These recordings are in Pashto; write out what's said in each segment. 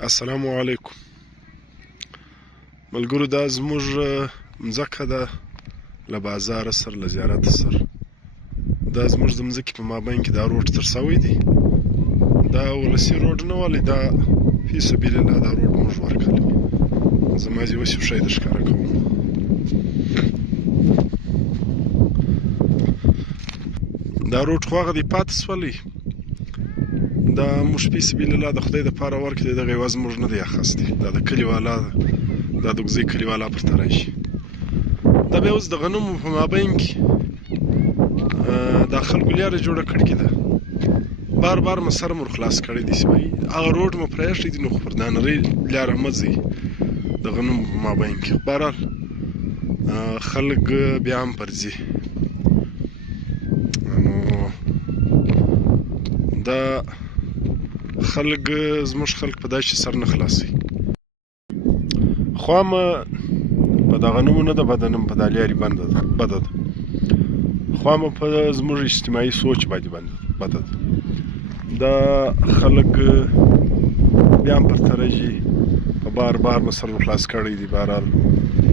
السلام علیکم ملګرو. دا زموږ مځکه ده له بازاره سره له زیارت سره. دا زموږ د مځکې په مابین کې دا روډ تر سوی دی. دا ولسي روډ نه والی، دا فی سبیل الله دا روډ موږ ورکړی. زما دې اوس یو شی در ښکاره کوم. دا روډ خو هغه دی پاتې سولی. دا موږ فی سبیل الله د خدای دپاره ورکړی. دغه عوض موږ نه دی اخیستی. دا د کلي والا ده، دا د کوزۍ کلي والا پرته راشي. دا بیا اوس د غنمو په مابین کې دا خلکو لیاره جوړه کړې ده. بار بار مو سر مو خلاص کړی دی چې وایي هغه روډ مو پرېښی دی، نو خو پر دا نرۍ لیاره مه ځئ د غنمو په مابین کې. بهرحال خلک بیا هم پر ځي. نو دا خلک زموږ خلک په داسې سر نه خلاصوي. خوا مه په دا غنمو نه ده بده، نن په دا لیارې بده ده. خوا مه په زموږ اجتماعي سوچ باندې بده ده. دا خلک بیا هم پرته راځي. په بار بار مو سر خلاص کړی دی. بهرحال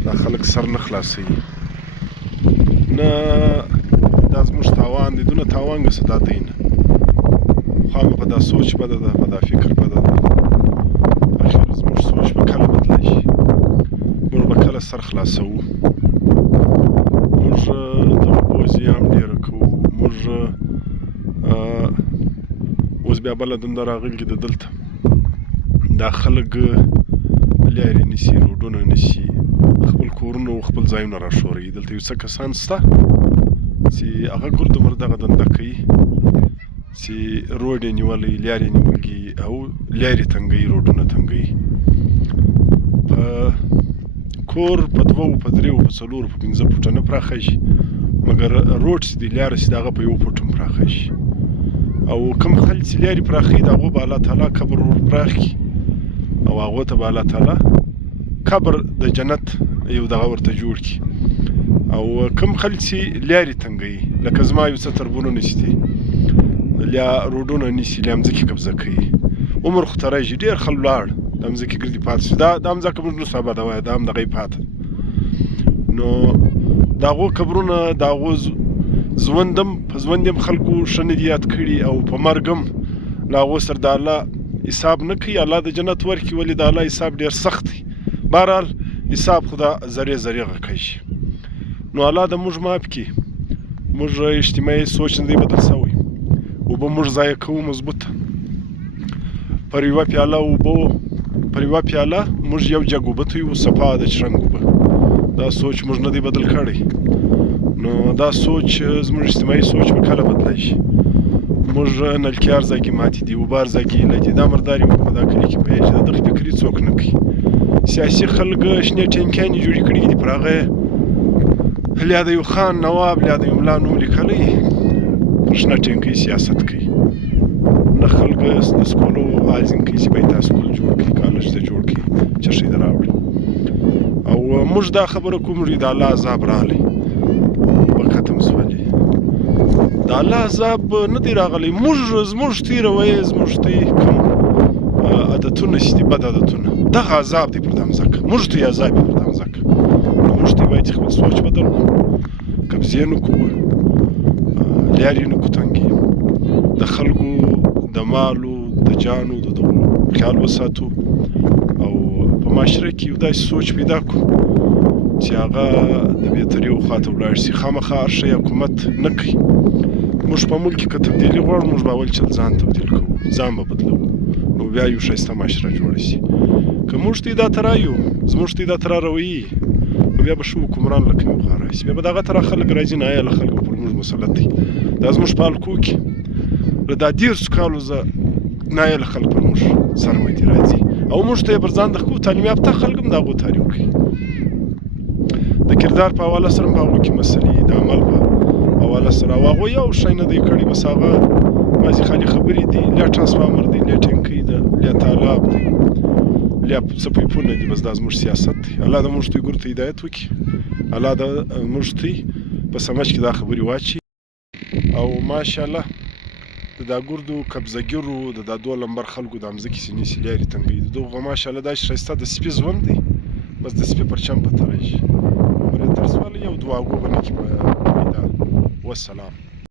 دا خلک سر نه خلاصوي. نه دا زموږ تاوان دی، دونه تاوان ګسه دا دی نه. خوا مو په دا سوچ بده ده، په دا فکر بده ده. اخر زموږ سوچ به کله بدلی شي، موږ به کله سر خلاصوو. موږ دغه بوځي هم ډېره کوو. موږ اوس بیا بله دنده راغلې ده دلته. دا خلک لیارې نیسي، روډونه نیسي، خپل کورونه او خپل ځایونه راښوروي. دلته یو څه کسان شته چې هغه ګردمر دغه دنده کوي چې روډ یې نیولی، لیارې یې نیولي او لیارې تنګوي، روډونه تنګوي. په کور په 2 په 3 په 4 په 5 فوټه نه پراخه شي، مګر روډ چې دی لیاره چې د هغه په 1 فوټ هم پراخه شي. او کوم خلک چې لیارې پراخوي د هغو به الله تعالی قبر ور پراخ کړي او هغو ته به الله تعالی قبر د جنت یو دغه ورته جوړ کړي. او کوم خلک چې لیارې تنګوي، لکه زما یو څه تربونه نیسي، لیا روډونه نیسي، لیا مځکې قبضه کوي، عمر خو ته راشي. ډېر خلک ولاړ دا مځکې ګردې پاتې شي. دا مځکه موږ نسو ابادوی، دا هم دغه یې پاته. نو د هغو قبرونه د هغو ژوند هم خلکو ښه نه دي یاد کړي، او په مرګ هم له هغو سره د الله حساب نه کوي. الله د جنت ورکړي، ولې د الله حساب ډېر سخت دی. بهرحال حساب خو دا ذرې غږی. نو الله د موږ معاف کړي. موږ اجتماعي سوچ نه دی بدل سوی. اوبه موږ ضایع کوو مضبوطه. پر یوه پیاله اوبه، پر یوه پیاله موږ یو جګ اوبه تویوو، صفا د چرنګ اوبه. دا سوچ موږ نه دی بدل کړی. نو دا سوچ زموږ اجتماعي سوچ به کله بدلی شي. موږ نلکې هر ځای کې ماتې دي، اوبه هر ځای کې ایله دي. دا مرداري په دا کلي کې پوهېږي چې د دغې فکري څوک نه کوي. سیاسي خلک شنې ټینکیانې جوړې کړي دي، پر هغه لیا د یو خان نواب، لیا د یو ملا نوم لیکلی، پر شنه ټینکۍ سیاست کوي. نه خلک د سکولو عازم کوي چې باید دا سکول جوړ کړي، کالج ته جوړ کړي، چشي ته راوړي. او موږ دا خبره کوو چې د الله عذاب راغلی، به ختم سولې. د الله عذاب نه دی راغلی. زموږ تی رویې، زموږ تی کوم عادتونه چې دي، بد عادتونه، دغه عذاب دی پر دا مځکه. موږ تی عذاب دی پر دا مځکه. نو موږ تی باید خپل سوچ بدل کړو، قبضې نه کوو، لیارې نه کوو تنګې، د خلکو د مالو د جانو د دغو خیال وساتو، او په معاشره کې یو داسې سوچ پیدا کړو چې هغه د بهتریو خواته ولاړ شي. خامخا هر شی حکومت نه کوي. موږ په ملک کې که تبدیلي غواړو، موږ به اول چل ځان تبدیل کوو، ځان به بدلوو، نو بیا یو ښایسته معاشره جوړه شي. که موږ ته دا ته رایو، زموږ ته دا ته رارویي، نو بیا به ښه حکمران له کومې خوا راشي. بیا به د هغه ته را خلک راځي، نایله خلک به پر موږ مسلط دي. دا زموږ په حلقو کې له دا 10 کالو زه نایله خلک پر موږ سرمایدي راځي، او موږ ته یې پر ځان د ښو تعلیم یافته خلک هم د هغو تعریف کوي. د کردار په حواله سره هم په هغو کې مسلې، د عمل په حواله سره، او هغوی یو شی نه دی کړی، بس هغه مازې خالي خبرې دي. لیا ټرانسفارمر دی، لیا ټینکۍ ده، لیا تالاب دی، لیا څه پایپونه دي. بس دا زموږ سیاست دی. الله د موږ ته ګورو ته هدایت وکړي. الله د موږ ته په سمج کې دا خبرې واچي. او ماشاءالله د دا ګردو قبضهګیرو د دا 2 نمبر خلکو د مځکې سینې سي لارې تنګوي. د دغو ماشاءالله داسې ښایسته د سپي ژوند دی، بس د سپي پر چم په تړی شي. عمر یې طرز والی او دعاګو به نه کي پیدا. والسلام.